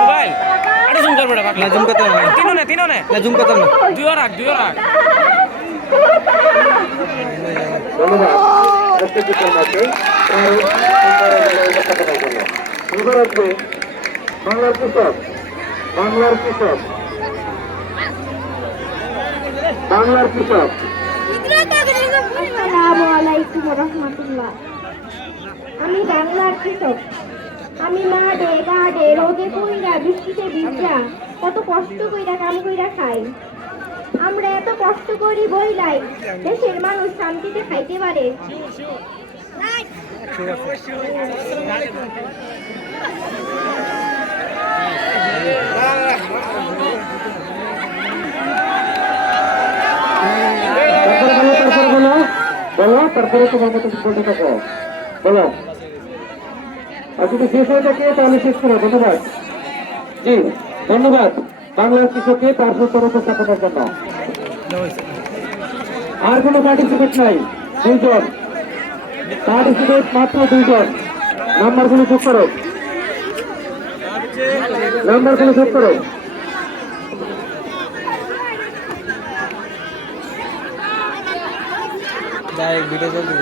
Mobile আরে zoom করবে না জুম করতে না তিনও না জুম করতে না দুইও রাখ ধন্যবাদ প্রত্যেকের মাঝে এবার আসবে বাংলার কৃষক আসসালামু আলাইকুম রহমতুল্লাহ। আমি বাংলার কৃষক। আমি মাঠে ঘাটে রোদে কইরা বৃষ্টিতে ভিজা কত কষ্ট কইরা কাম কইরা খাই। আমরা এত কষ্ট করি বইলাই দেশের মানুষ শান্তিতে খাইতে পারে। বলো তারপরে তোমার মতো বলতে থাকো বলো আর যদি শেষ হয়ে থাকে তাহলে শেষ করো। ধন্যবাদ জি ধন্যবাদ বাংলার কৃষককে তার সত্তর উপস্থাপনের জন্য। আর কোনো পার্টিসিপেট নাই, দুইজন পার্টিসিপেট মাত্র দুইজন। নাম্বারগুলো যোগ করো। ভিডিও চলতে